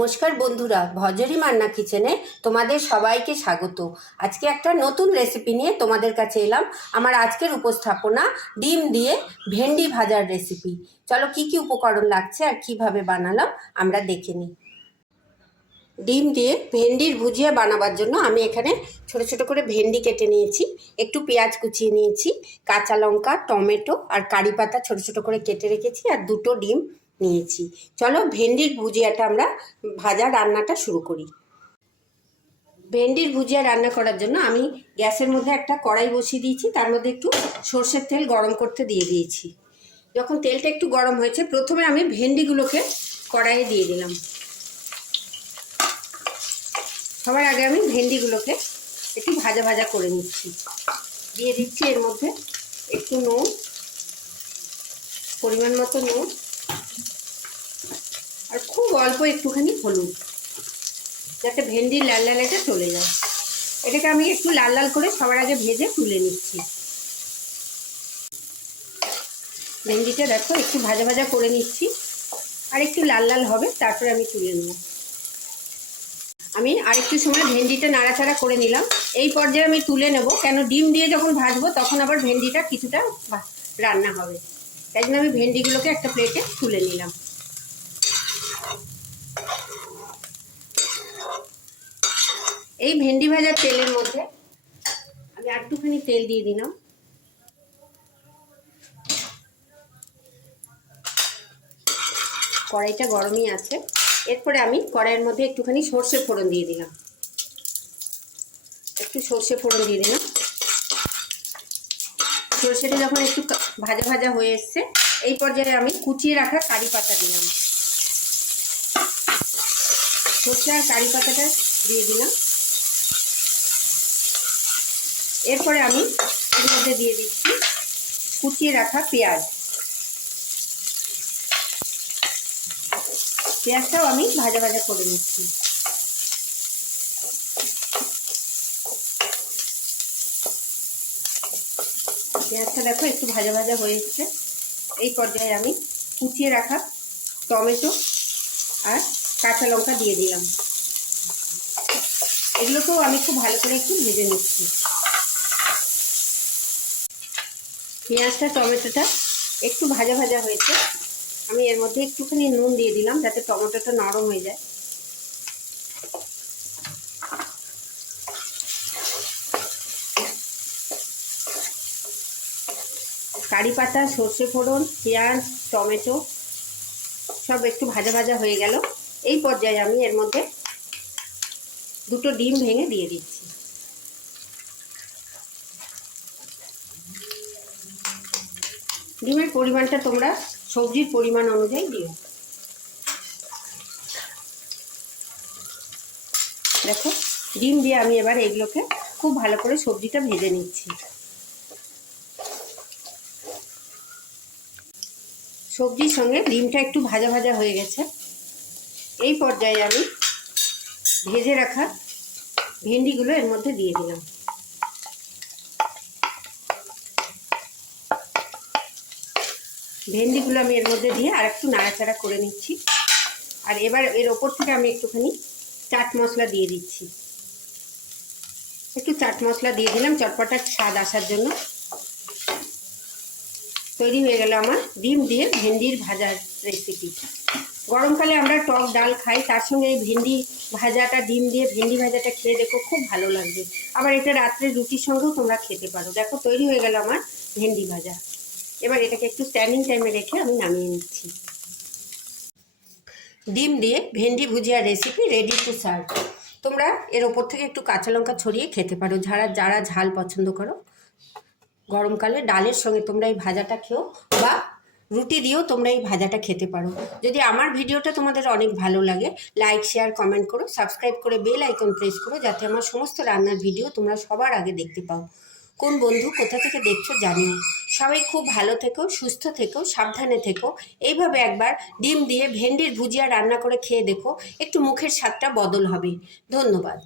নমস্কার বন্ধুরা, ভজরি মান্না কিচেনে তোমাদের সবাইকে স্বাগত। আজকে একটা নতুন রেসিপি নিয়ে তোমাদের কাছে এলাম। আমার আজকের উপস্থাপনা ডিম দিয়ে ভেন্ডি ভাজার রেসিপি চলো কি কি উপকরণ লাগছে আর কীভাবে বানালাম আমরা দেখে নিই। ডিম দিয়ে ভেন্ডির ভুজিয়া বানাবার জন্য আমি এখানে ছোট ছোট করে ভেন্ডি কেটে নিয়েছি, একটু পেঁয়াজ কুচিয়ে নিয়েছি, কাঁচা লঙ্কা, টমেটো আর কারি পাতা ছোট ছোট করে কেটে রেখেছি আর দুটো ডিম নিয়েছি। চলো ভেন্ডির ভুজিয়াটা আমরা ভাজা রান্নাটা শুরু করি। ভেন্ডির ভুজিয়া রান্না করার জন্য আমি গ্যাসের মধ্যে একটা কড়াই বসিয়ে দিয়েছি, তার মধ্যে একটু সর্ষের তেল গরম করতে দিয়ে দিয়েছি। যখন তেলটা একটু গরম হয়েছে, প্রথমে আমি ভেন্ডিগুলোকে কড়াইয়ে দিয়ে দিলাম। সবার আগে আমি ভেন্ডিগুলোকে একটু ভাজা ভাজা করে নিচ্ছি। দিয়ে দিচ্ছি এর মধ্যে একটু নুন, পরিমাণ মতো নুন আর খুব অল্প একটুখানি হলুদ। যাতে ভেন্ডির লাল লাল এটা চলে যায়। এটাকে আমি একটু লাল লাল করে সবার আগে ভেজে তুলে নিচ্ছি। ভেন্ডিটা দেখো, একটু ভাজা ভাজা করে নিচ্ছি। আর একটু লাল লাল হবে, তারপরে আমি তুলে নেব। আমি আরেকটু সময় ভেন্ডিটা নাড়াচাড়া করে নিলাম। এই পর্যায়ে আমি তুলে নেব। কেন ডিম দিয়ে যখন ভাজবো, তখন আবার ভেন্ডিটা কিছুটা রান্না হবে। তাই জন্য আমি ভেন্ডিগুলোকে একটা প্লেটে তুলে নিলাম। এই ভেন্ডি ভাজার তেলের মধ্যে আমি একটুখানি তেল দিয়ে দিলাম। কড়াইটা গরমই আছে। এরপরে আমি কড়াইয়ের মধ্যে একটুখানি সর্ষে ফোড়ন দিয়ে দিলাম। একটু সর্ষে ফোড়ন দিয়ে দিলাম। সর্ষেটা যখন একটু ভাজা ভাজা হয়ে এসছে, এই পর্যায়ে আমি কুচিয়ে রাখা কারি পাতা দিলাম। সর্ষে আর কারি পাতাটা দিয়ে দিলাম। এরপরে আমি এর মধ্যে দিয়ে দিচ্ছি কুচিয়ে রাখা পেঁয়াজ। পেঁয়াজটাও আমি ভাজা ভাজা করে নিচ্ছি। পেঁয়াজটা দেখো একটু ভাজা ভাজা হয়ে এসছে। এই পর্যায়ে আমি কুচিয়ে রাখা টমেটো আর কাঁচা লঙ্কা দিয়ে দিলাম। এগুলোকেও আমি খুব ভালো করে একটু ভেজে নিচ্ছি। পেঁয়াজটা, টমেটোটা একটু ভাজা ভাজা হয়েছে। আমি এর মধ্যে একটুখানি নুন দিয়ে দিলাম যাতে টমেটোটা নরম হয়ে যায়। কারি পাতা, সর্ষে ফোড়ন, পেঁয়াজ, টমেটো সব একটু ভাজা ভাজা হয়ে গেল। এই পর্যায়ে আমি এর মধ্যে দুটো ডিম ভেঙে দিয়ে দিচ্ছি। ডিমের পরিমাণটা তোমরা সবজির পরিমাণ অনুযায়ী দিও। দেখো, ডিম দিয়ে আমি এবার এগুলোকে খুব ভালো করে সবজিটা ভেজে নিচ্ছি। সবজির সঙ্গে ডিমটা একটু ভাজা ভাজা হয়ে গেছে। এই পর্যায়ে আমি ভেজে রাখা ভেন্ডিগুলো এর মধ্যে দিয়ে দিলাম। ভেন্ডিগুলো আমি এর মধ্যে দিয়ে আর একটু নাড়াচাড়া করে নিচ্ছি। আর এবার এর ওপর থেকে আমি একটুখানি চাট মশলা দিয়ে দিচ্ছি। একটু চাট মশলা দিয়ে দিলাম চটপটার স্বাদ আসার জন্য। তৈরি হয়ে গেল আমার ডিম দিয়ে ভেন্ডির ভাজার রেসিপি গরমকালে আমরা টক ডাল খাই, তার সঙ্গে এই ভেন্ডি ভাজাটা, ডিম দিয়ে ভেন্ডি ভাজাটা খেয়ে দেখো খুব ভালো লাগবে। আবার এটা রাত্রে রুটির সঙ্গেও তোমরা খেতে পারো। দেখো তৈরি হয়ে গেল আমার ভেন্ডি ভাজা। এবার এটাকে একটু স্ট্যান্ডিং টাইমে রেখে আমি নামিয়ে নিচ্ছি। ডিম দিয়ে ভেন্ডি ভুজিয়া রেসিপি রেডি টু সার্ভ তোমরা এর ওপর থেকে একটু কাঁচা লঙ্কা ছড়িয়ে খেতে পারো। যারা যারা ঝাল পছন্দ করো গরমকালে ডালের সঙ্গে তোমরা এই ভাজাটা খেও বা রুটি দিয়েও তোমরা এই ভাজাটা খেতে পারো। যদি আমার ভিডিওটা তোমাদের অনেক ভালো লাগে লাইক শেয়ার কমেন্ট করো সাবস্ক্রাইব করে বেল আইকন প্রেস করো, যাতে আমার সমস্ত রান্নার ভিডিও তোমরা সবার আগে দেখতে পাও। কোন বন্ধু কোথা থেকে দেখছ জানি সবাই খুব ভালো থেকো, সুস্থ থেকো, সাবধানে থেকো। এইভাবে একবার ডিম দিয়ে ভেন্ডির ভুজিয়া রান্না করে খেয়ে দেখো, একটু মুখের স্বাদটা বদল হবে। ধন্যবাদ।